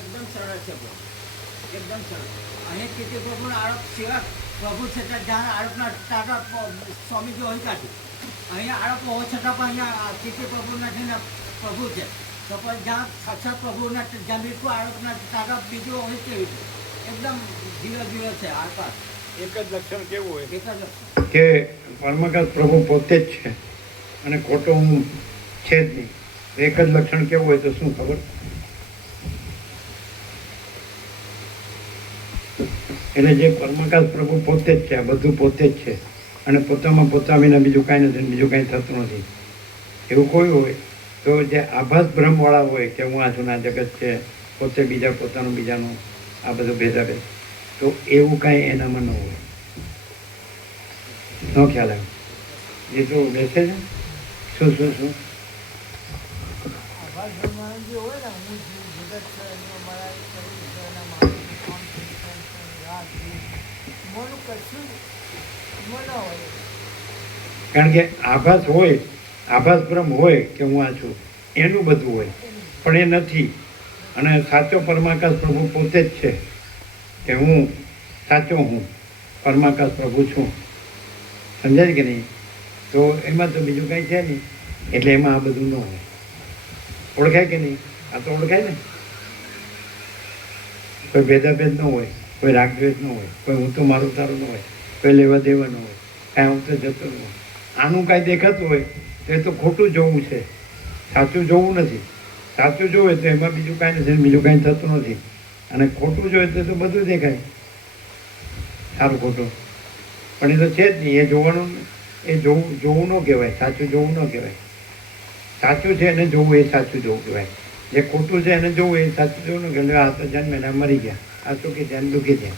એકદમ સરળ છે એકદમ સરળ. અને કેટલી પ્રભુના આરોપ સેવા પ્રભુ છે ત્યાં જ્યાં આરોપના ટાટા સ્વામીજી હોય ત્યાંથી. અહીંયા આરોપ હોવા છતાં પણ અહીંયા કેટલી પ્રભુના છે પ્રભુ છે. તો પણ જ્યાં સાક્ષાત પ્રભુના જ્યાં બિલકુલ આરોપના ટાટા બીજું હોય તેવી છે એકદમ ધીરે ધીરે છે આકાશ એક જ લક્ષણ કેવું હોય? એક જ લક્ષણ. કે પરમાકાશ પ્રભુ પોતે જ છે અને ખોટો હું છે જ નહીં. એક જ લક્ષણ કેવું હોય તો શું ખબર? એટલે જે પરમાકાશ પ્રભુ પોતે જ છે, આ બધું પોતે જ છે. અને પોતામાં પોતા વિના બીજું કાંઈ નથી, બીજું કાંઈ થતું નથી. એવું કોઈ હોય તો જે આભાસ ભ્રમવાળા હોય કે હું આ જૂના જગત છે, પોતે બીજા પોતાનું, બીજાનું આ બધું ભેદાભેદ. તો એવું કાંઈ એનામાં ન હોય. નો ખ્યાલ આવ્યો એ તો બેસે છે? શું શું શું? હોય ને છે એનો કારણ કે આભાસ હોય, આભાસ ભ્રમ હોય કે હું આ છું, એનું બધું હોય, પણ એ નથી. અને સાચો પરમાકાશ પ્રભુ પોતે જ છે કે હું સાચો હું, પરમાકાશ પ્રભુ છું. સમજાય કે નહીં? તો એમાં તો બીજું કાંઈ છે નહીં, એટલે એમાં આ બધું ન હોય. ઓળખાય કે નહીં? આ તો ઓળખાય ને? કોઈ ભેદાભેદ ન હોય. કોઈ રાગદ્વેષ ન હોય, કોઈ હું તો મારું તારું ન હોય, કોઈ લેવા દેવા ન હોય, કાંઈ હું તો જતો ન હોય. આનું કાંઈ દેખાતું હોય તો એ તો ખોટું જોવું છે. સાચું જોવું નથી. સાચું જોવે તો એમાં બીજું કાંઈ નથી, બીજું કાંઈ થતું નથી. અને ખોટું જોવે તો તો બધું દેખાય. સારું ખોટું. પણ એ તો છે જ નહીં, એ જોવાનું, એ જોવું જોવું ન કહેવાય, સાચું જોવું ન કહેવાય. સાચું છે એને જોવું, એ સાચું જોવું કહેવાય. જે ખોટું છે એને જોવું, એ સાચું જોવું ન કહેવાય. આ તો જન્મે મરી ગયા. આ સુખી છે ધ્યાન છે.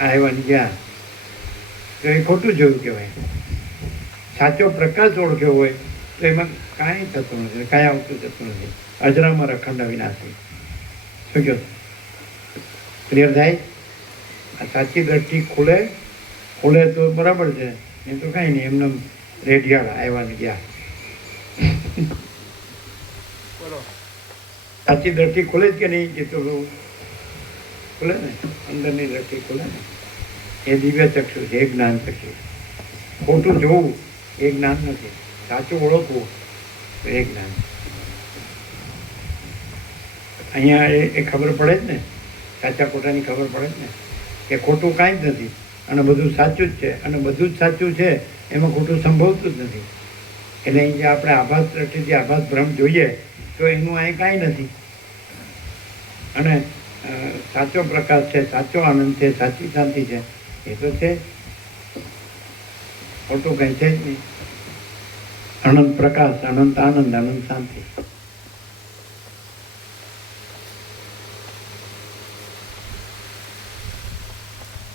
આ આવ્યા ને ગયા તો એ ખોટું જોયું કહેવાય. સાચો પ્રકાશ ઓળખ્યો હોય તો એમાં કાંઈ થતું નથી કાંઈ આવતું જતું નથી. અજરામાં અખંડ વિનાશી શું કહો ક્લિયર થાય? આ સાચી દ્રષ્ટિ ખુલે ખુલે તો બરાબર છે. એ તો કાંઈ નહીં એમને રેડિયાળ આવ્યા ને ગયા. બોલો. સાચી દ્રષ્ટિ ખુલે જ કે નહીં એ તો ખુલે ને અંદરની દ્રષ્ટિ ખુલે ને એ દિવ્ય ચક્ષુ છે, એ જ્ઞાન ચક્ષુ. ખોટું જોવું એ જ્ઞાન નથી. સાચું ઓળખવું એ જ્ઞાન. અહીંયા એ ખબર પડે જ ને. સાચા ખોટાની ખબર પડે જ ને. કે ખોટું કાંઈ જ નથી. અને બધું સાચું જ છે. અને બધું જ સાચું છે, એમાં ખોટું સંભવતું જ નથી. એટલે અહીં જે આપણે આભાસ દ્રષ્ટિથી આભાસ ભ્રમ જોઈએ, તો એનું અહીં કાંઈ નથી. અને સાચો પ્રકાશ છે, સાચો આનંદ છે, સાચી શાંતિ છે. એ તો છે. ખોટું કંઈ છે જ નહીં. અનંત પ્રકાશ, અનંત આનંદ, અનંત શાંતિ.